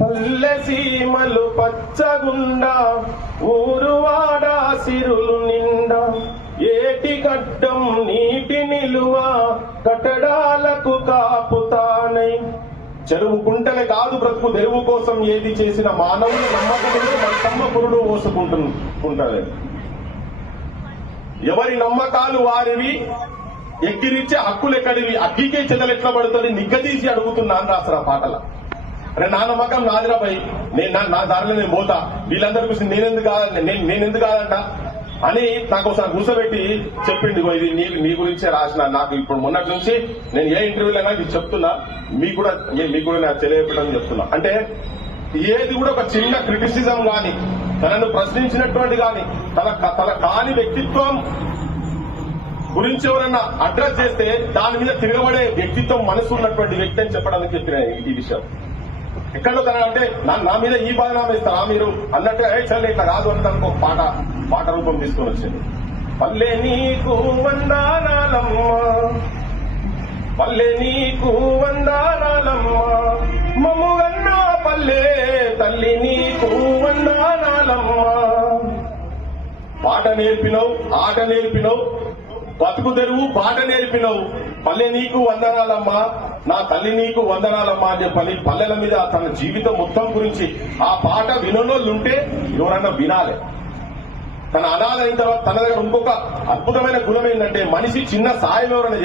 పల్లె సీమలు పచ్చగుండా ఊరువాడ సిరులు నిండా ఏటి కట్టం నీటి నిలువ కట్టడాలకు కాపుతానై చెరువు కుంటలే కాదు బ్రతుకు తెరువు కోసం ఏది చేసిన మానవుని నమ్మకములు తమ్మ పురుడు పోసుకుంటుంటారు. ఎవరి నమ్మకాలు వారివి, ఎక్కిరిచ్చే హక్కులు ఎక్కడివి, అగ్గికే చెదలెట్లా పడుతుంది నిగ్గదీసి అడుగుతున్నాను రాసిన పాటల. అరే నా నమ్మకం నాదిరాపై నా దారిలో నేను పోతా, వీళ్ళందరి గురించి నేనెందుకు కాదంట అని నాకు ఒకసారి కూర్చోబెట్టి చెప్పింది. ఇది నీ గురించే రాసిన, నాకు ఇప్పుడు మొన్నటి నుంచి నేను ఏ ఇంటర్వ్యూలైనా ఇది చెప్తున్నా, మీకు కూడా నాకు తెలియపెట్టని చెప్తున్నా. అంటే ఏది కూడా ఒక చిన్న క్రిటిసిజం గాని, తనను ప్రశ్నించినటువంటి గాని, తన కాని వ్యక్తిత్వం గురించి ఎవరన్నా అడ్రస్ చేస్తే దాని మీద తిరగబడే వ్యక్తిత్వం మనసు ఉన్నటువంటి వ్యక్తి అని చెప్పడానికి చెప్పిన ఈ విషయం. ఎక్కడో తన అంటే నా మీద ఈ బాధనామా ఇస్తారా మీరు అన్నట్టుగా చల్లే ఇట్లా కాదు అంటే తనకు ఒక పాట రూపం తీసుకొని వచ్చింది. పల్లె నీకు వందనాలమ్మ, పల్లె నీకు వందనాలమ్మ, మమ్ముగన్నా పల్లె తల్లి నీకు వందనాలమ్మ. పాట నేర్పినవు, ఆట నేర్పినవు, బతుకు తెరువు బాట నేర్పినవు, పల్లె నీకు వందనాలమ్మా, నా తల్లి నీకు వందనాలమ్మా అని చెప్పని పల్లెల మీద తన జీవితం మొత్తం గురించి ఆ పాట వినోళ్ళుంటే ఎవరన్నా వినాలి. తన అనాథ అయిన తర్వాత తన దగ్గర ఇంకొక అద్భుతమైన గుణం ఏంటంటే మనిషి చిన్న సాయం ఎవరైనా